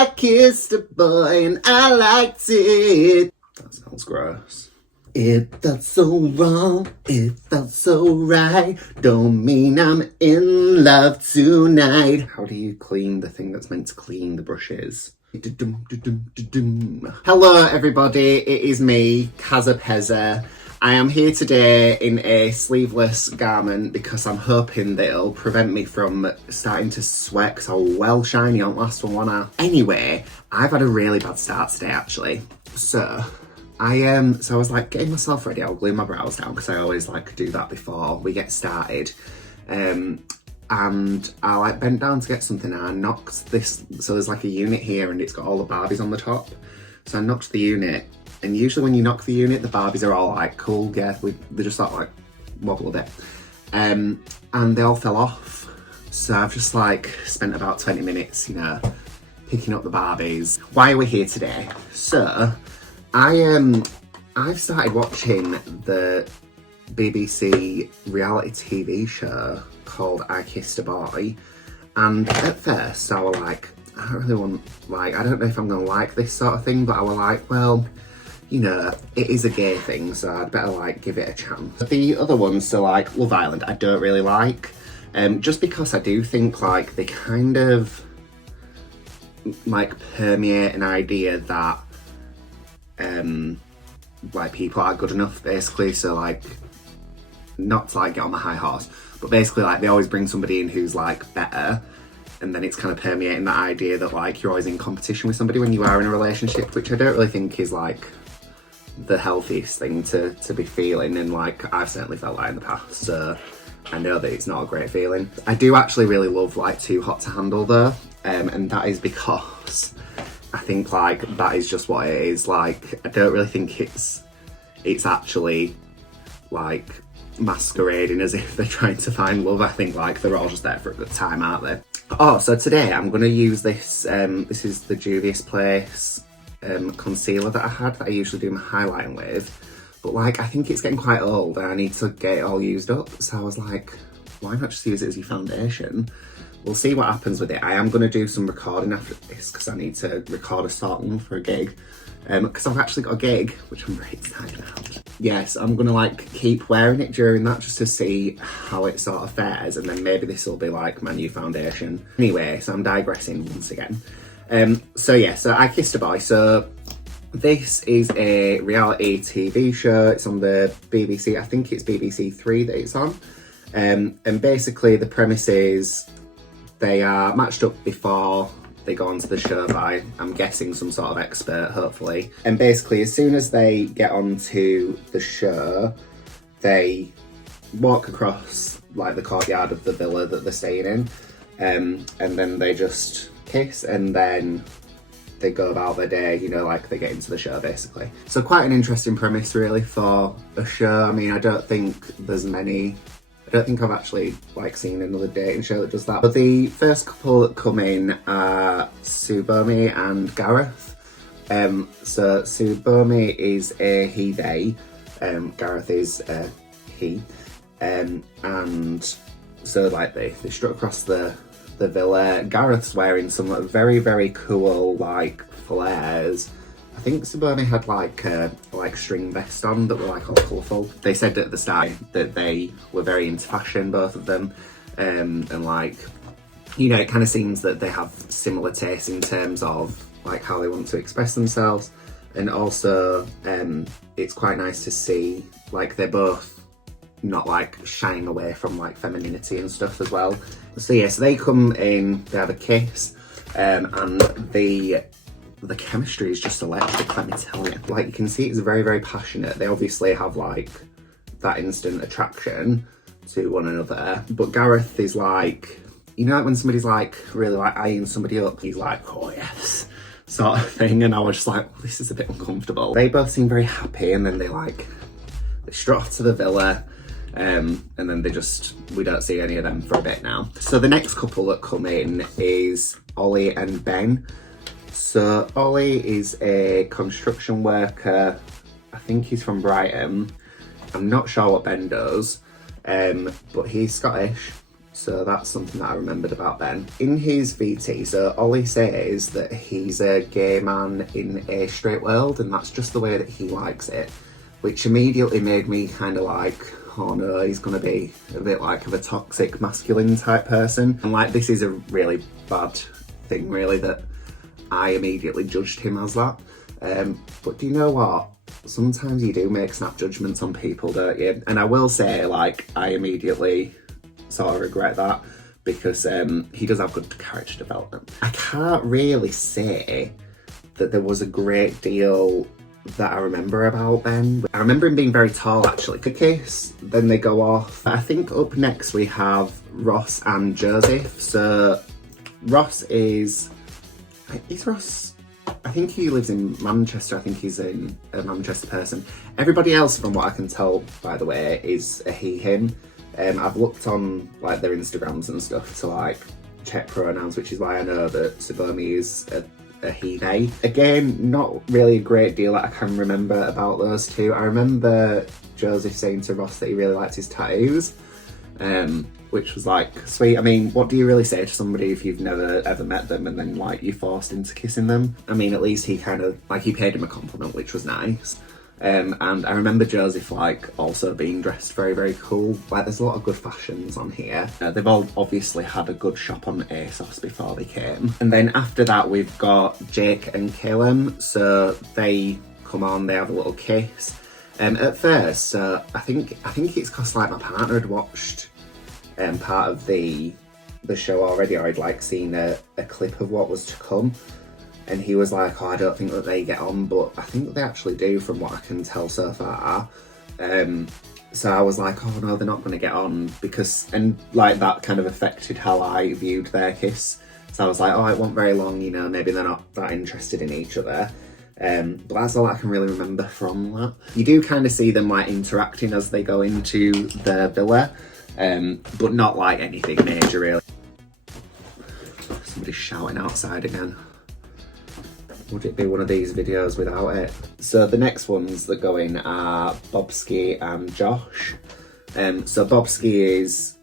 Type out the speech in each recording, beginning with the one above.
I kissed a boy and I liked it. That sounds gross. It felt so wrong, it felt so right. Don't mean I'm in love tonight. How do you clean the thing that's meant to clean the brushes? Hello everybody, it is me, Kaza Pezza. I am here today in a sleeveless garment because I'm hoping that it'll prevent me from starting to sweat because I'm well shiny on last one hour. Anyway, I've had a really bad start today actually. So I was like getting myself ready. I'll glue my brows down because I always like do that before we get started. And I like bent down to get something and I knocked this, so there's like a unit here and it's got all the Barbies on the top. So I knocked the unit, and usually when you knock the unit, the Barbies are all like, cool, yeah, they just sort of like wobble a bit. And they all fell off. So I've just like spent about 20 minutes, you know, picking up the Barbies. Why are we here today? So I've started watching the BBC reality TV show called I Kissed a Boy, and at first I was like, I don't really want, like, I don't know if I'm gonna like this sort of thing, but I was like, well, you know, it is a gay thing, so I'd better like give it a chance. The other ones, so like Love Island, I don't really like, just because I do think like they kind of like permeate an idea that like people are good enough basically, so like, not to like get on my high horse, but basically like they always bring somebody in who's like better, and then it's kind of permeating that idea that like you're always in competition with somebody when you are in a relationship, which I don't really think is like the healthiest thing to be feeling, and like I've certainly felt that in the past, so I know that it's not a great feeling. I do actually really love like Too Hot to Handle though, and that is because I think like that is just what it is. Like I don't really think it's actually like masquerading as if they're trying to find love. I think like they're all just there for a good time, aren't they? Oh, so today I'm going to use this, this is the Juvia's Place concealer that I had, that I usually do my highlighting with, but like I think it's getting quite old and I need to get it all used up, so I was like, why not just use it as your foundation? We'll see what happens with it. I am going to do some recording after this because I need to record a song for a gig, because I've actually got a gig, which I'm very excited about. Yes, I'm going to like keep wearing it during that just to see how it sort of fares, and then maybe this will be like my new foundation. Anyway, so I'm digressing once again. So yeah, so I Kissed a Boy. So this is a reality TV show. It's on the BBC, I think it's BBC 3 that it's on. And basically the premise is they are matched up before they go onto the show by, I'm guessing, some sort of expert, hopefully. And basically, as soon as they get onto the show, they walk across like the courtyard of the villa that they're staying in, and then they just kiss, and then they go about their day, you know, like they get into the show basically. So quite an interesting premise really for a show. I mean, I don't think I've actually like seen another dating show that does that. But the first couple that come in are Subomi and Gareth. So Subomi is a he, they. Gareth is a he. And so like they strut across the villa. Gareth's wearing some very, very cool like flares. I think Subomi had like a string vest on that were like all colourful. They said at the start that they were very into fashion, both of them, and like, you know, it kind of seems that they have similar tastes in terms of like how they want to express themselves, and also it's quite nice to see like they're both not like shying away from like femininity and stuff as well. So yeah, so they come in, they have a kiss, and the chemistry is just electric, let me tell you. Like you can see it's very, very passionate. They obviously have like that instant attraction to one another, but Gareth is like, you know, like when somebody's like really like eyeing somebody up, he's like, oh yes, sort of thing. And I was just like, well, this is a bit uncomfortable. They both seem very happy, and then they strut off to the villa, and then we don't see any of them for a bit now. So the next couple that come in is Ollie and Ben. So Ollie is a construction worker. I think he's from Brighton. I'm not sure what Ben does, but he's Scottish. So that's something that I remembered about Ben. In his VT, so Ollie says that he's a gay man in a straight world, and that's just the way that he likes it, which immediately made me kind of like, oh no, he's going to be a bit like of a toxic masculine type person. And like, this is a really bad thing, really, that I immediately judged him as that. But do you know what? Sometimes you do make snap judgments on people, don't you? And I will say, like, I immediately sort of regret that, because he does have good character development. I can't really say that there was a great deal that I remember about Ben. I remember him being very tall, actually. A kiss, then they go off. I think up next we have Ross and Joseph. So Ross is Ross, I think he lives in Manchester. I think he's a Manchester person. Everybody else, from what I can tell, by the way, is a he, him. I've looked on like their Instagrams and stuff to like check pronouns, which is why I know that Subomi is a he, they. Again, not really a great deal that I can remember about those two. I remember Joseph saying to Ross that he really liked his tattoos, which was like sweet. I mean, what do you really say to somebody if you've never ever met them and then like you're forced into kissing them? I mean, at least he kind of like, he paid him a compliment, which was nice. And I remember Joseph like also being dressed very, very cool. Like, there's a lot of good fashions on here. They've all obviously had a good shop on ASOS before they came. And then after that, we've got Jake and Caleb. So they come on, they have a little kiss. At first, I think it's because like my partner had watched part of the show already, or I'd like seen a clip of what was to come. And he was like, oh, I don't think that they get on, but I think they actually do from what I can tell so far. So I was like, oh no, they're not going to get on, because, and like that kind of affected how I viewed their kiss. So I was like, oh, it wasn't very long, you know, maybe they're not that interested in each other. But that's all I can really remember from that. You do kind of see them like interacting as they go into the villa, but not like anything major really. Somebody's shouting outside again. Would it be one of these videos without it? So the next ones that go in are Bobsky and Josh. So Bobsky is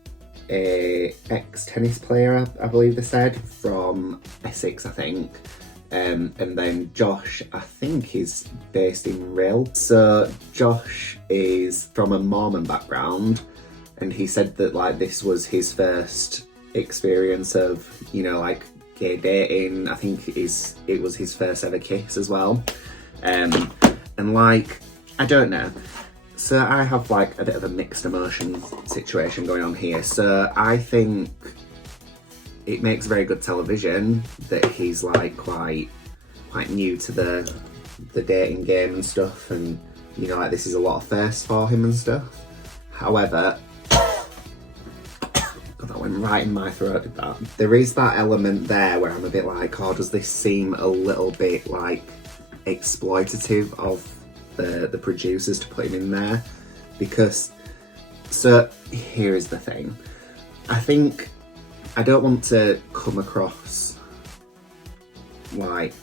a ex-tennis player, I believe they said, from Essex, I think. And then Josh, I think, is based in Rill. So Josh is from a Mormon background, and he said that like this was his first experience of, you know, like gay dating. I think it was his first ever kiss as well. And like, I don't know. So I have like a bit of a mixed emotion situation going on here. So I think it makes very good television that he's like quite new to the dating game and stuff, and you know, like this is a lot of firsts for him and stuff. However, God, that went right in my throat, did that. There is that element there where I'm a bit like, oh, does this seem a little bit like exploitative of the producers to put him in there? Because, so here is the thing. I think I don't want to come across like,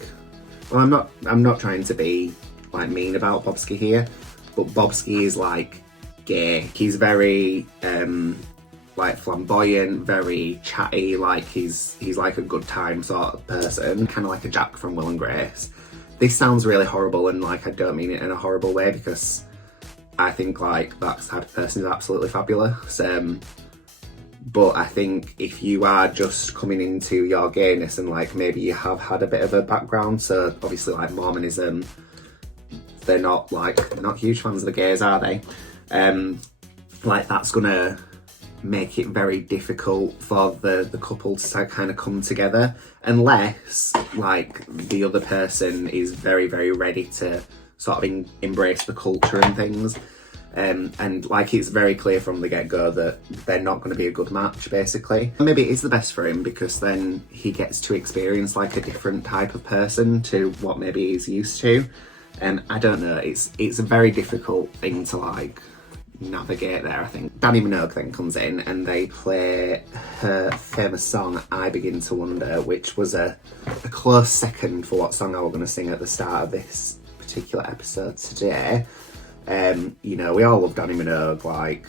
well, I'm not trying to be like mean about Bobsky here, but Bobsky is like gay. He's very like flamboyant, very chatty, like he's like a good time sort of person, kind of like a Jack from Will and Grace. This sounds really horrible, and like I don't mean it in a horrible way, because I think like that type of person is absolutely fabulous. But I think if you are just coming into your gayness and like maybe you have had a bit of a background, so obviously like Mormonism, they're not huge fans of the gays, are they? Like that's gonna make it very difficult for the couple to kind of come together, unless like the other person is very, very ready to sort of embrace the culture and things. And like it's very clear from the get-go that they're not going to be a good match, basically. Maybe it is the best for him, because then he gets to experience like a different type of person to what maybe he's used to. I don't know, it's a very difficult thing to like navigate there, I think. Danny Minogue then comes in and they play her famous song I Begin to Wonder, which was a close second for what song I was going to sing at the start of this particular episode today. You know, we all love Danny Minogue, like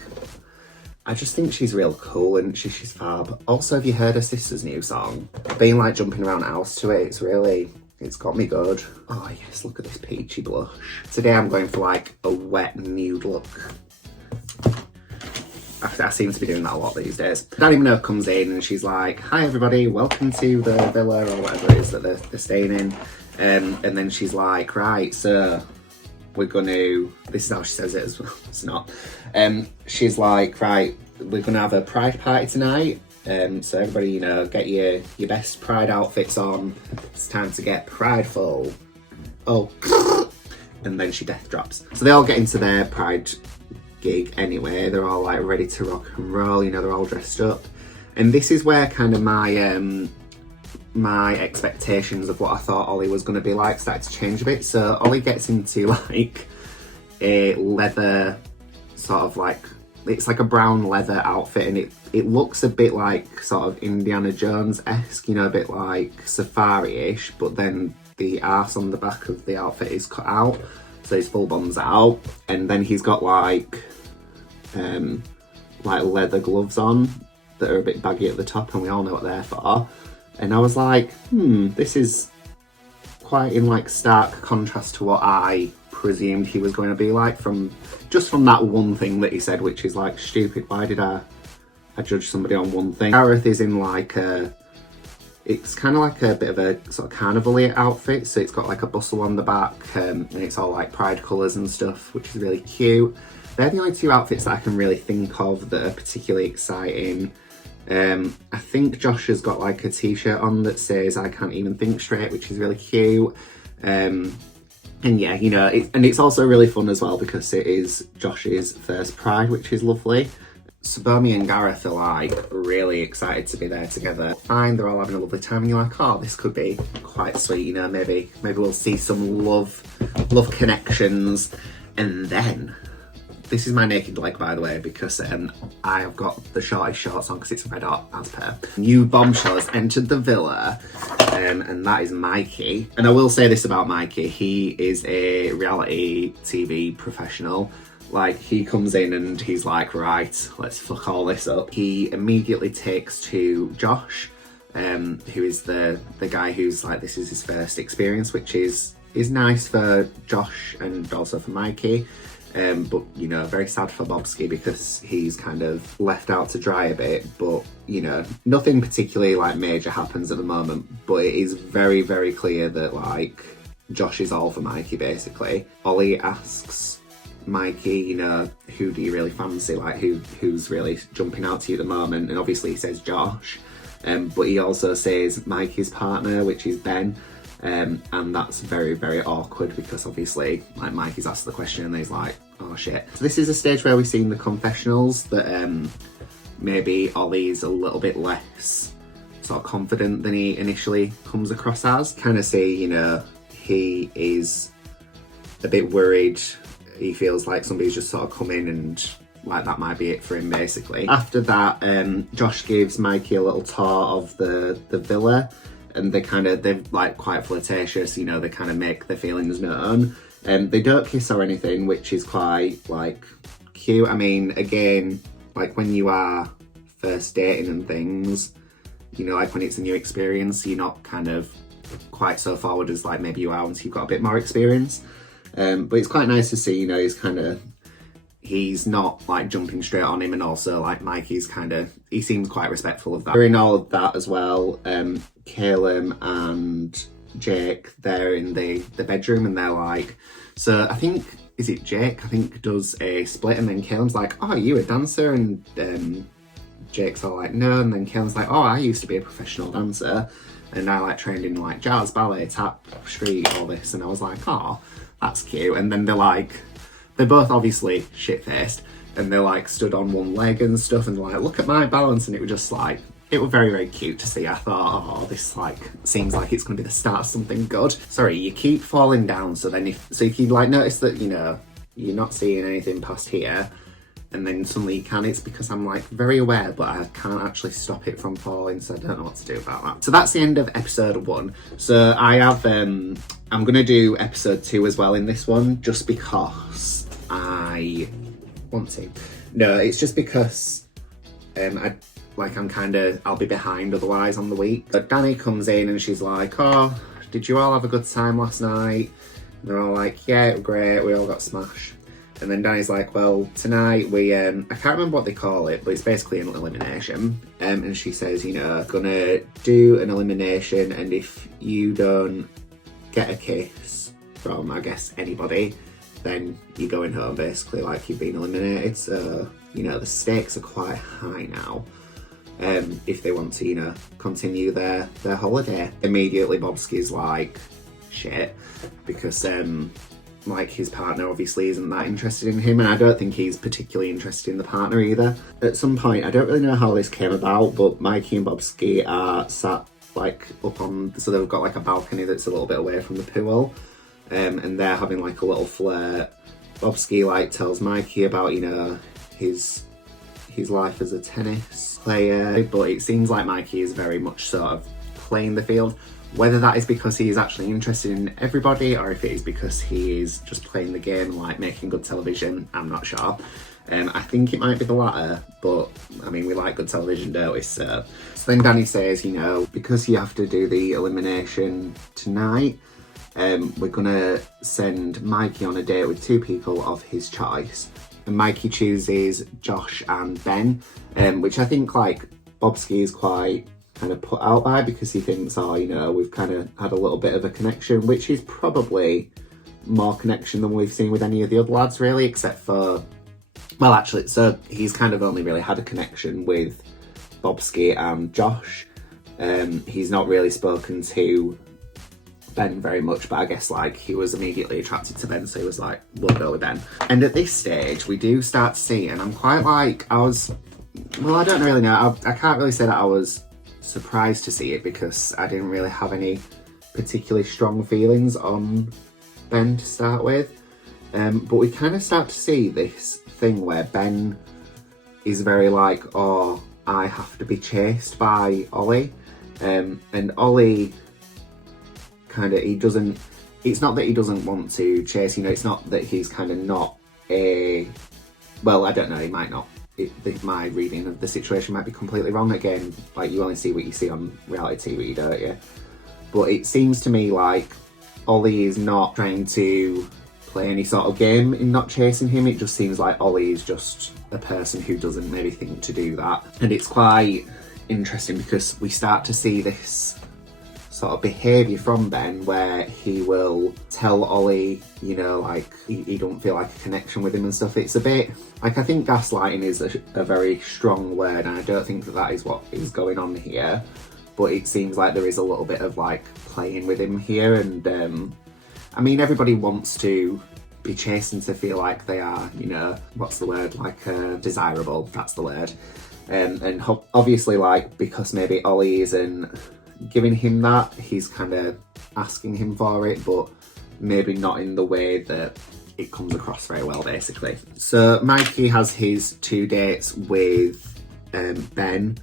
I just think she's real cool and she's fab. Also, have you heard her sister's new song? Been like jumping around the house to it. It's got me good. Oh yes, look at this peachy blush. Today I'm going for like a wet nude look. I seem to be doing that a lot these days. Danny Minogue comes in and she's like, hi everybody, welcome to the villa or whatever it is that they're staying in. And then she's like, right, so we're gonna, this is how she says it as well, it's not. She's like, right, we're gonna have a pride party tonight. So everybody, you know, get your best pride outfits on. It's time to get prideful. Oh, and then she death drops. So they all get into their pride gig anyway. They're all like ready to rock and roll, you know, they're all dressed up. And this is where kind of my expectations of what I thought Ollie was going to be like started to change a bit. So Ollie gets into like a leather sort of like, it's like a brown leather outfit, and it looks a bit like sort of Indiana Jones-esque, you know, a bit like safari-ish, but then the arse on the back of the outfit is cut out, so his full bum's out, and then he's got like leather gloves on that are a bit baggy at the top, and we all know what they're for. And I was like, this is quite in like stark contrast to what I presumed he was going to be like from that one thing that he said, which is like, stupid, why did I judge somebody on one thing? Gareth is in like it's kind of like a bit of a sort of carnival-y outfit, so it's got like a bustle on the back, and it's all like pride colours and stuff, which is really cute. They're the only two outfits that I can really think of that are particularly exciting. I think Josh has got like a t-shirt on that says I can't even think straight, which is really cute. And yeah, you know, it's also really fun as well because it is Josh's first pride, which is lovely. Sabomi and Gareth are like really excited to be there together. Fine, they're all having a lovely time, and you're like, oh, this could be quite sweet, you know, maybe we'll see some love connections. And then, this is my naked leg, by the way, because I have got the shortest shorts on because it's red hot, as per. New bombshell has entered the villa, and that is Mikey. And I will say this about Mikey, he is a reality TV professional. Like, he comes in and he's like, right, let's fuck all this up. He immediately takes to Josh, who is the guy who's like, this is his first experience, which is nice for Josh and also for Mikey. But, you know, very sad for Bobsky because he's kind of left out to dry a bit. But, you know, nothing particularly, like, major happens at the moment. But it is very, very clear that, like, Josh is all for Mikey, basically. Ollie asks Mikey, you know, who do you really fancy? Like, who's really jumping out to you at the moment? And obviously he says Josh. But he also says Mikey's partner, which is Ben. And that's very, very awkward because obviously, like, Mikey's asked the question and he's like, oh shit. So this is a stage where we've seen the confessionals that maybe Ollie's a little bit less sort of confident than he initially comes across as. Kind of see, you know, he is a bit worried. He feels like somebody's just sort of come in and like that might be it for him, basically. After that, Josh gives Mikey a little tour of the villa. And they're like quite flirtatious, you know, they kind of make their feelings known. They don't kiss or anything, which is quite like cute. I mean, again, like when you are first dating and things, you know, like when it's a new experience, you're not kind of quite so forward as like maybe you are once you've got a bit more experience. But it's quite nice to see, you know, he's not like jumping straight on him, and also like Mikey's he seems quite respectful of that. During all of that as well, Caleb and Jake, they're in the bedroom and they're like, so I think, is it Jake? I think does a split, and then Caleb's like, oh, are you a dancer? And Jake's all like, no, and then Caleb's like, oh, I used to be a professional dancer and I like trained in like jazz, ballet, tap, street, all this. And I was like, oh, that's cute. And then they're both obviously shit-faced, and they're like stood on one leg and stuff, and they're like, look at my balance. And it was just like, it was very, very cute to see. I thought, oh, this like seems like it's going to be the start of something good. Sorry, you keep falling down, so if you like notice that, you know, you're not seeing anything past here, and then suddenly you can, it's because I'm like very aware, but I can't actually stop it from falling, so I don't know what to do about that. So that's the end of episode 1. So I have, I'm gonna do episode 2 as well in this one, just because I want to. No, it's just because I'll be behind otherwise on the week. But Danny comes in and she's like, oh, did you all have a good time last night? And they're all like, yeah, it was great, we all got smashed. And then Danny's like, well, tonight we, I can't remember what they call it, but it's basically an elimination. And she says, you know, gonna do an elimination, and if you don't get a kiss from, I guess, anybody, then you're going home, basically, like you've been eliminated. So, you know, the stakes are quite high now. If they want to, you know, continue their holiday. Immediately Bobsky's like, shit, because like his partner obviously isn't that interested in him, and I don't think he's particularly interested in the partner either. At some point, I don't really know how this came about, but Mikey and Bobsky are sat like up on, so they've got like a balcony that's a little bit away from the pool, and they're having like a little flirt. Bobsky like tells Mikey about, you know, his life as a tennis player, but it seems like Mikey is very much sort of playing the field. Whether that is because he is actually interested in everybody, or if it is because he is just playing the game and like making good television, I'm not sure. I think it might be the latter, but I mean, we like good television, don't we? So then Danny says, you know, because you have to do the elimination tonight, we're gonna send Mikey on a date with 2 people of his choice. And Mikey chooses Josh and Ben, which I think like Bobsky is quite kind of put out by, because he thinks, oh, you know, we've kind of had a little bit of a connection, which is probably more connection than we've seen with any of the other lads, really, except for, well, actually, so he's kind of only really had a connection with Bobsky and Josh. He's not really spoken to Ben very much, but I guess like he was immediately attracted to Ben, so he was like, we'll go with Ben. And at this stage, we do start to see, and I'm quite like, I don't really know, I can't really say that I was surprised to see it, because I didn't really have any particularly strong feelings on Ben to start with, but we kind of start to see this thing where Ben is very like, oh, I have to be chased by Ollie, and Ollie kind of, it's not that he doesn't want to chase, you know, it's not that he's kind of not well, I don't know, he might not. My reading of the situation might be completely wrong. Again, like, you only see what you see on reality TV, don't you? But it seems to me like Ollie is not trying to play any sort of game in not chasing him. It just seems like Ollie is just a person who doesn't maybe think to do that. And it's quite interesting because we start to see this sort of behaviour from Ben where he will tell Ollie, you know, like he don't feel like a connection with him and stuff. It's a bit like, I think gaslighting is a very strong word, and I don't think that is what is going on here, but it seems like there is a little bit of like playing with him here. And I mean, everybody wants to be chased and to feel like they are, you know, what's the word, like desirable, that's the word. And obviously, like, because maybe Ollie isn't giving him that, he's kind of asking him for it, but maybe not in the way that it comes across very well, basically. So Mikey has his 2 dates with Ben.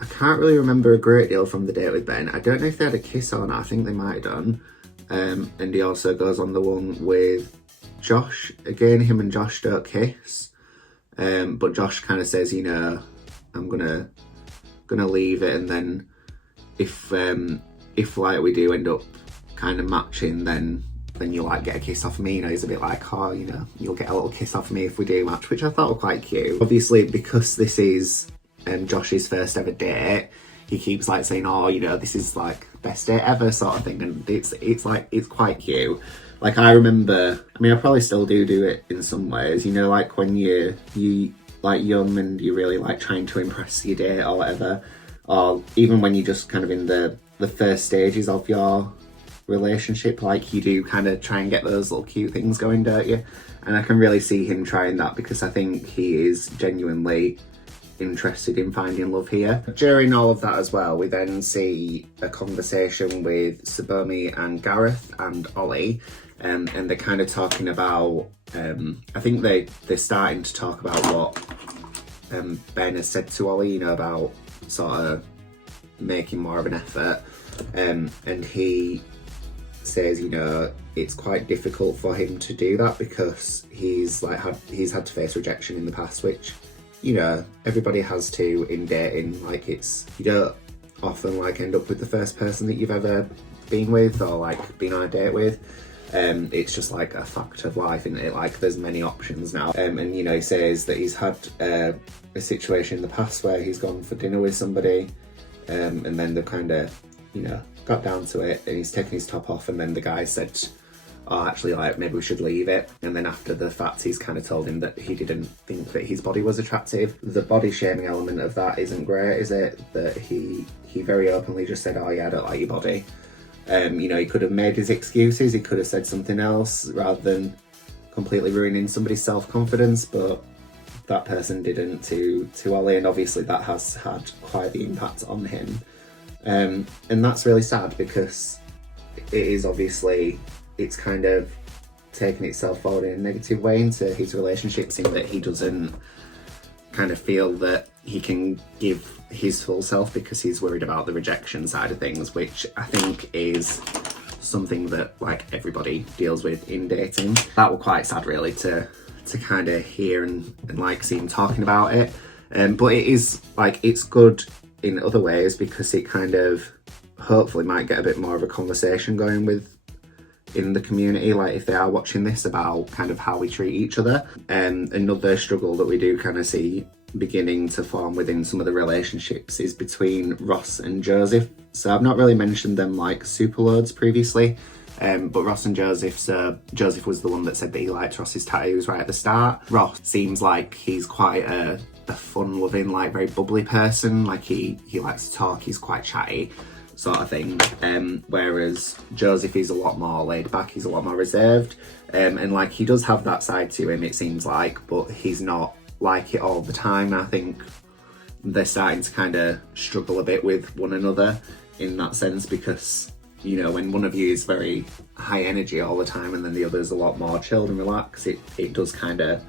I can't really remember a great deal from the date with Ben. I don't know if they had a kiss or not. I think they might have done. And he also goes on the one with Josh. Again, him and Josh don't kiss, but Josh kind of says, you know, I'm gonna leave it, and then if like we do end up kind of matching, then you'll like get a kiss off me. You know, he's a bit like, oh, you know, you'll get a little kiss off me if we do match, which I thought were quite cute. Obviously, because this is Josh's first ever date, he keeps like saying, oh, you know, this is like best date ever sort of thing, and it's like, it's quite cute. Like, I remember, I mean, I probably still do it in some ways, you know, like when you like young and you're really like trying to impress your date or whatever, or even when you're just kind of in the first stages of your relationship, like you do kind of try and get those little cute things going, don't you? And I can really see him trying that, because I think he is genuinely interested in finding love here. During all of that as well, we then see a conversation with Sabomi and Gareth and Ollie, and they're kind of talking about, I think they're starting to talk about what Ben has said to Ollie, you know, about sort of making more of an effort, and he says, you know, it's quite difficult for him to do that because he's had to face rejection in the past, which you know, everybody has to in dating. Like, it's, you don't often like end up with the first person that you've ever been with or like been on a date with. It's just like a fact of life, isn't it? Like, there's many options now. And you know, he says that he's had a situation in the past where he's gone for dinner with somebody, and then they've kind of, you know, got down to it, and he's taken his top off, and then the guy said, oh, actually, like, maybe we should leave it. And then after the fact, he's kind of told him that he didn't think that his body was attractive. The body shaming element of that isn't great, is it? That he very openly just said, oh yeah, I don't like your body. You know, he could have made his excuses, he could have said something else rather than completely ruining somebody's self-confidence, but that person didn't to Ollie, and obviously that has had quite the impact on him. And that's really sad, because it is obviously, it's kind of taken itself forward in a negative way into his relationships, in that he doesn't kind of feel that he can give his full self because he's worried about the rejection side of things, which I think is something that like everybody deals with in dating. That was quite sad really to kind of hear and like see him talking about it. But it is like, it's good in other ways, because it kind of hopefully might get a bit more of a conversation going in the community, like if they are watching this, about kind of how we treat each other. Another struggle that we do kind of see beginning to form within some of the relationships is between Ross and Joseph. So I've not really mentioned them like super loads previously, but Ross and Joseph, so Joseph was the one that said that he liked Ross's tattoos right at the start. Ross seems like he's quite a fun-loving, like very bubbly person, like he likes to talk, he's quite chatty sort of thing, whereas Joseph is a lot more laid back, he's a lot more reserved, and like he does have that side to him, it seems like, but he's not like it all the time. I think they're starting to kind of struggle a bit with one another in that sense, because, you know, when one of you is very high energy all the time and then the other's a lot more chilled and relaxed, it does kind of,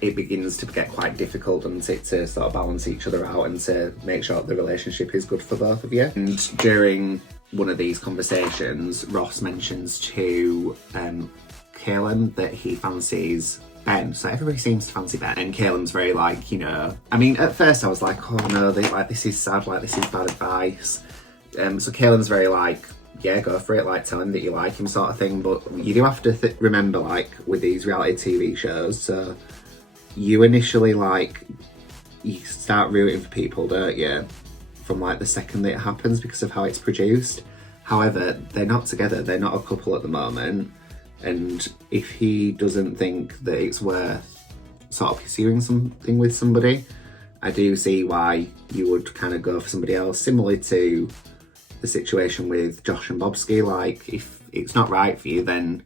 it begins to get quite difficult, doesn't it, to sort of balance each other out and to make sure that the relationship is good for both of you. And during one of these conversations, Ross mentions to Caleb that he fancies Ben. So everybody seems to fancy Ben, and Caleb's very like, you know, I mean, at first I was like, oh no, like this is sad, like this is bad advice. So Caleb's very like, yeah, go for it, like tell him that you like him sort of thing. But you do have to remember, like with these reality TV shows, so you initially like, you start rooting for people, don't you, from like the second that it happens because of how it's produced. However, they're not together, they're not a couple at the moment, and if he doesn't think that it's worth sort of pursuing something with somebody, I do see why you would kind of go for somebody else, similarly to the situation with Josh and Bobsky. Like, if it's not right for you, then,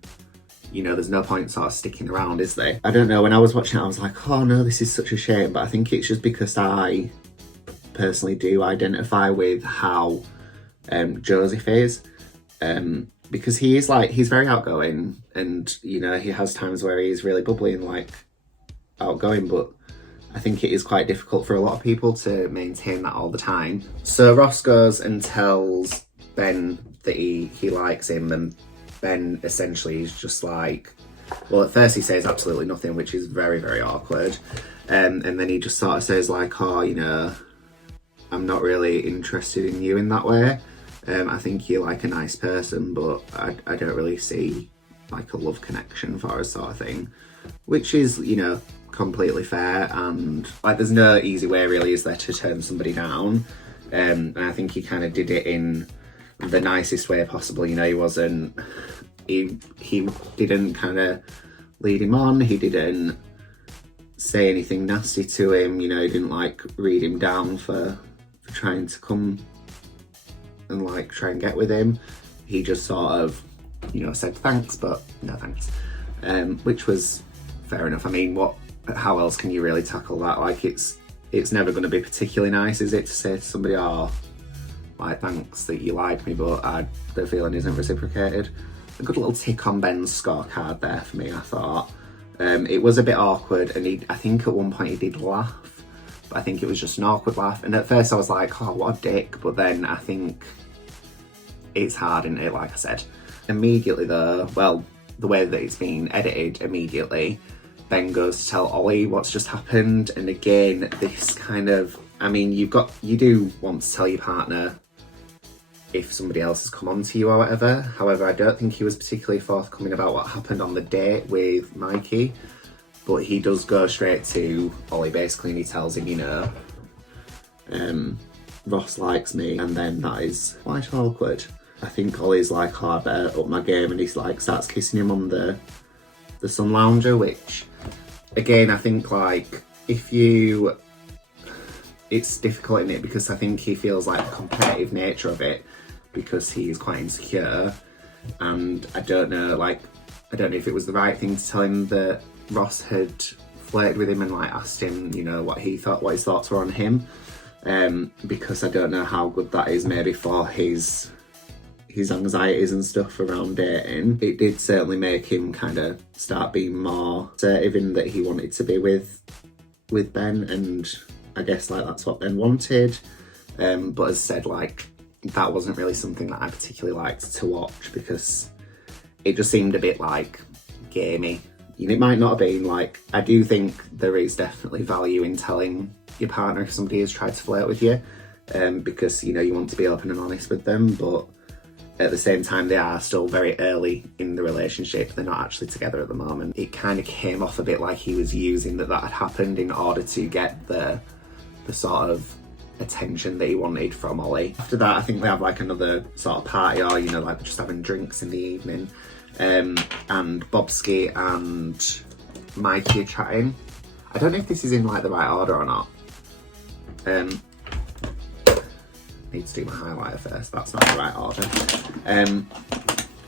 you know, there's no point sort of sticking around, is there? I don't know, when I was watching it, I was like, oh no, this is such a shame, but I think it's just because I personally do identify with how Joseph is, because he is like, he's very outgoing, and, you know, he has times where he's really bubbly and like outgoing, but I think it is quite difficult for a lot of people to maintain that all the time. So Ross goes and tells Ben that he likes him, and Ben essentially is just like, well, at first he says absolutely nothing, which is very, very awkward. And then he just sort of says like, oh, you know, I'm not really interested in you in that way. I think you're like a nice person, but I don't really see like a love connection for us sort of thing, which is, you know, completely fair. And like, there's no easy way really, is there, to turn somebody down. And I think he kind of did it in the nicest way possible. You know, he didn't kind of lead him on, he didn't say anything nasty to him, you know, he didn't like read him down for trying to come and like try and get with him. He just sort of, you know, said thanks, but no thanks, which was fair enough. I mean, how else can you really tackle that? Like, it's never going to be particularly nice, is it, to say to somebody, oh, like, thanks that you like me, but the feeling isn't reciprocated. A good little tick on Ben's scorecard there for me, I thought. It was a bit awkward, and I think at one point he did laugh, but I think it was just an awkward laugh. And at first I was like, oh, what a dick, but then I think it's hard, isn't it, like I said. Immediately though, well, the way that it's been edited immediately, Ben goes to tell Ollie what's just happened, and again, this kind of, I mean, you do want to tell your partner if somebody else has come on to you or whatever. However, I don't think he was particularly forthcoming about what happened on the date with Mikey, but he does go straight to Ollie basically, and he tells him, you know, Ross likes me, and then that is quite awkward. I think Ollie's like, oh, I better up my game, and he's like starts kissing him on the sun lounger, which again, I think like it's difficult in it, because I think he feels like the competitive nature of it, because he is quite insecure, and I don't know if it was the right thing to tell him that Ross had flirted with him and like asked him, you know, what his thoughts were on him, because I don't know how good that is maybe for his anxieties and stuff around dating. It did certainly make him kind of start being more assertive in that he wanted to be with Ben, and I guess like that's what Ben wanted, but as I said, like that wasn't really something that I particularly liked to watch, because it just seemed a bit like gamey. You know, it might not have been. Like, I do think there is definitely value in telling your partner if somebody has tried to flirt with you, because, you know, you want to be open and honest with them, but at the same time, they are still very early in the relationship. They're not actually together at the moment. It kind of came off a bit like he was using that had happened in order to get the sort of attention that he wanted from Ollie. After that, I think they have like another sort of party, or, you know, like just having drinks in the evening. And Bobsky and Mikey are chatting. I don't know if this is in like the right order or not. Need to do my highlighter first. That's not the right order.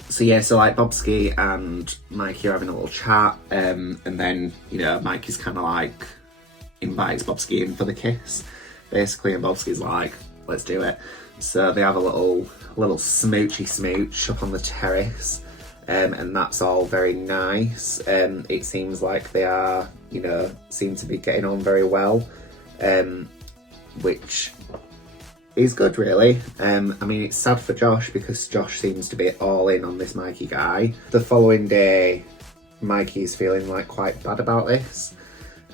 So yeah, so like Bobsky and Mikey are having a little chat, and then, you know, Mikey's kind of like invites Bobsky in for the kiss, basically, and Bobsky's like, let's do it. So they have a little smoochy smooch up on the terrace, and that's all very nice. It seems like they are, you know, seem to be getting on very well, which is good, really. I mean, it's sad for Josh, because Josh seems to be all in on this Mikey guy. The following day, Mikey's feeling like quite bad about this,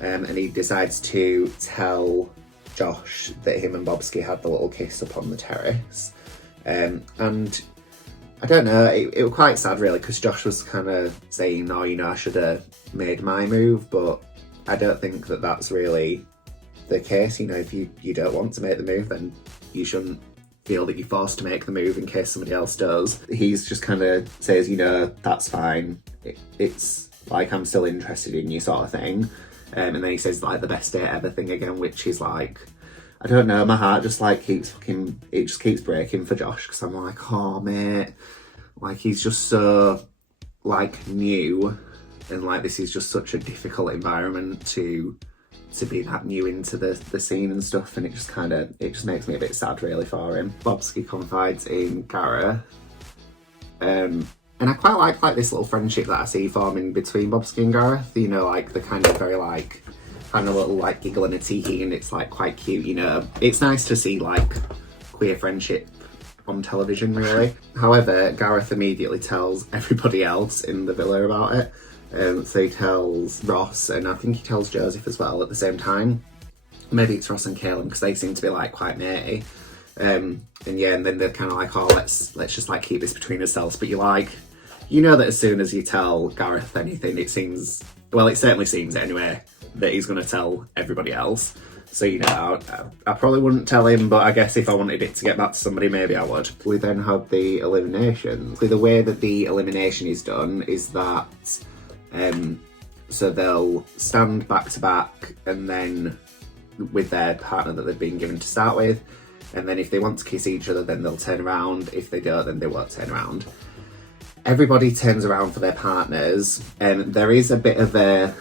and he decides to tell Josh that him and Bobsky had the little kiss up on the terrace. And I don't know, it was quite sad, really, because Josh was kind of saying, oh, you know, I should have made my move, but I don't think that that's really the case. You know, if you don't want to make the move, then you shouldn't feel that you're forced to make the move in case somebody else does. He's just kind of says, you know, that's fine. It's like, I'm still interested in you, sort of thing. And then he says like the best date ever thing again, which is like, I don't know, my heart just like keeps breaking for Josh, because I'm like, oh mate, like he's just so like new, and like this is just such a difficult environment to be that new into the scene and stuff, and it just makes me a bit sad, really, for him. Bobsky confides in Gareth, and I quite like this little friendship that I see forming between Bobsky and Gareth. You know, like the kind of very like kind of little like giggle and a tee, and it's like quite cute. You know, it's nice to see like queer friendship on television, really. However, Gareth immediately tells everybody else in the villa about it. So he tells Ross, and I think he tells Joseph as well at the same time. Maybe it's Ross and Caleb, because they seem to be like quite matey. And yeah, and then they're kind of like, oh, let's just like keep this between ourselves. But you're like, you know that as soon as you tell Gareth anything, it certainly seems anyway, that he's going to tell everybody else. So, you know, I probably wouldn't tell him, but I guess if I wanted it to get back to somebody, maybe I would. We then have the elimination. The way that the elimination is done is that so they'll stand back to back, and then with their partner that they've been given to start with, and then if they want to kiss each other, then they'll turn around. If they don't, then they won't turn around. Everybody turns around for their partners, and there is a bit of a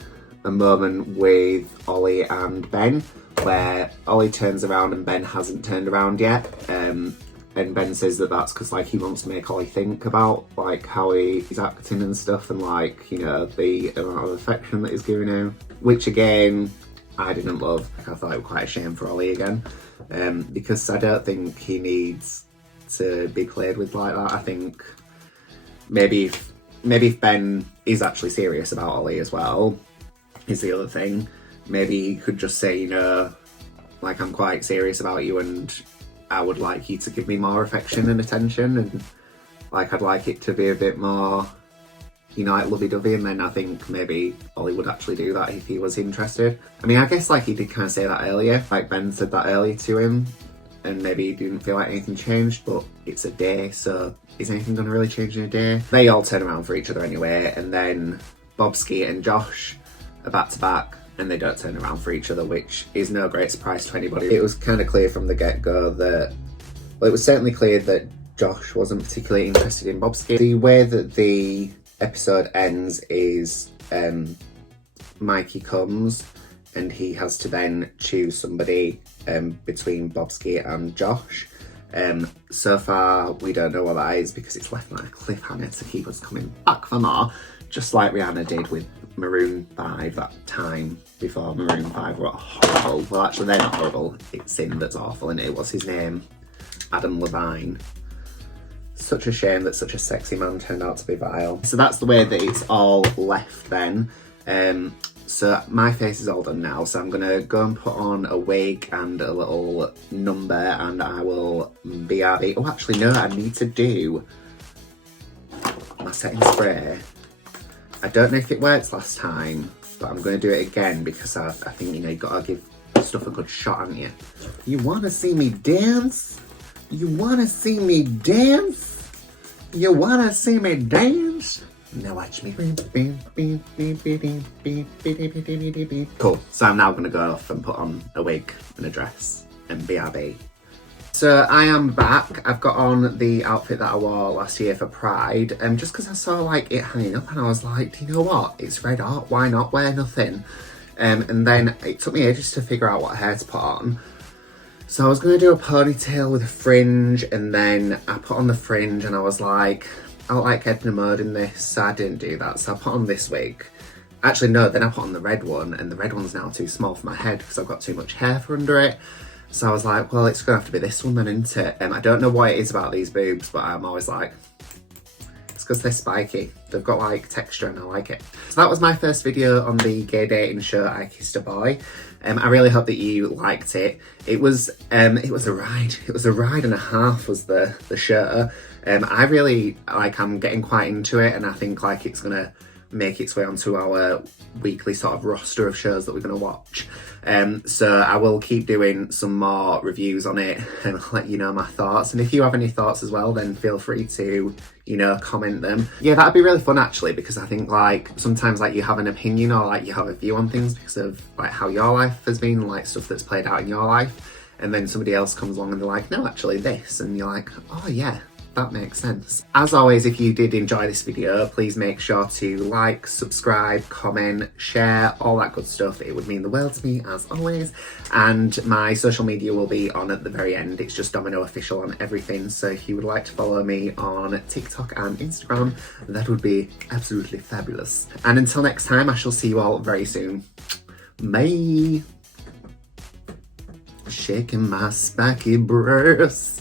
moment with Ollie and Ben, where Ollie turns around and Ben hasn't turned around yet, and Ben says that that's because like he wants to make Ollie think about like how he's acting and stuff, and like, you know, the amount of affection that he's giving him, which again I didn't love. I thought it was quite a shame for Ollie again, because I don't think he needs to be played with like that. I think maybe if Ben is actually serious about Ollie as well, is the other thing. Maybe he could just say, you know, like, I'm quite serious about you and I would like you to give me more affection and attention, and like I'd like it to be a bit more, you know, like lovey-dovey, and then I think maybe Ollie would actually do that if he was interested. I mean, I guess like he did kind of say that earlier, like Ben said that earlier to him, and maybe he didn't feel like anything changed, but it's a day, so is anything going to really change in a day? They all turn around for each other anyway, and then Bobsky and Josh are back to back, and they don't turn around for each other, which is no great surprise to anybody. It was kind of clear from the get-go that, well, it was certainly clear that Josh wasn't particularly interested in Bobsky. The way that the episode ends is Mikey comes and he has to then choose somebody between Bobsky and Josh. So far we don't know what that is because it's left like a cliffhanger to keep us coming back for more, just like Rihanna did with Maroon 5 that time before Maroon 5 were horrible. Well, actually they're not horrible, it's Sin that's awful, and it was his name, Adam Levine. Such a shame that such a sexy man turned out to be vile. So that's the way that it's all left then. So my face is all done now, so I'm gonna go and put on a wig and a little number and I will BRB. Oh, actually no, I need to do my setting spray. I don't know if it worked last time, but I'm gonna do it again because I think, you know, you gotta give stuff a good shot, haven't you? You wanna see me dance? You wanna see me dance? You wanna see me dance? Now watch me. Cool, so I'm now gonna go off and put on a wig and a dress and BRB. So I am back. I've got on the outfit that I wore last year for Pride, just because I saw like it hanging up and I was like, do you know what? It's red art, why not wear nothing? And then it took me ages to figure out what hair to put on. So I was gonna do a ponytail with a fringe, and then I put on the fringe and I was like, I look like Edna Mode in this, so I didn't do that. So I put on this wig. Actually no, then I put on the red one, and the red one's now too small for my head because I've got too much hair for under it. So I was like, well, it's gonna have to be this one then, isn't it? I don't know what it is about these boobs, but I'm always like, it's because they're spiky. They've got like texture and I like it. So that was my first video on the gay dating show I Kissed a Boy. I really hope that you liked it. It was a ride. It was a ride and a half was the show. I really, like, I'm getting quite into it, and I think like it's gonna make its way onto our weekly sort of roster of shows that we're gonna watch. So I will keep doing some more reviews on it and let you know my thoughts. And if you have any thoughts as well, then feel free to, you know, comment them. Yeah, that'd be really fun actually, because I think like sometimes like you have an opinion or like you have a view on things because of like how your life has been, like stuff that's played out in your life, and then somebody else comes along and they're like, no, actually this, and you're like, oh yeah, that makes sense. As always, if you did enjoy this video, please make sure to like, subscribe, comment, share, all that good stuff. It would mean the world to me, as always. And my social media will be on at the very end. It's just Dominoe Official on everything. So if you would like to follow me on TikTok and Instagram, that would be absolutely fabulous. And until next time, I shall see you all very soon. Bye. Shaking my spiky breasts.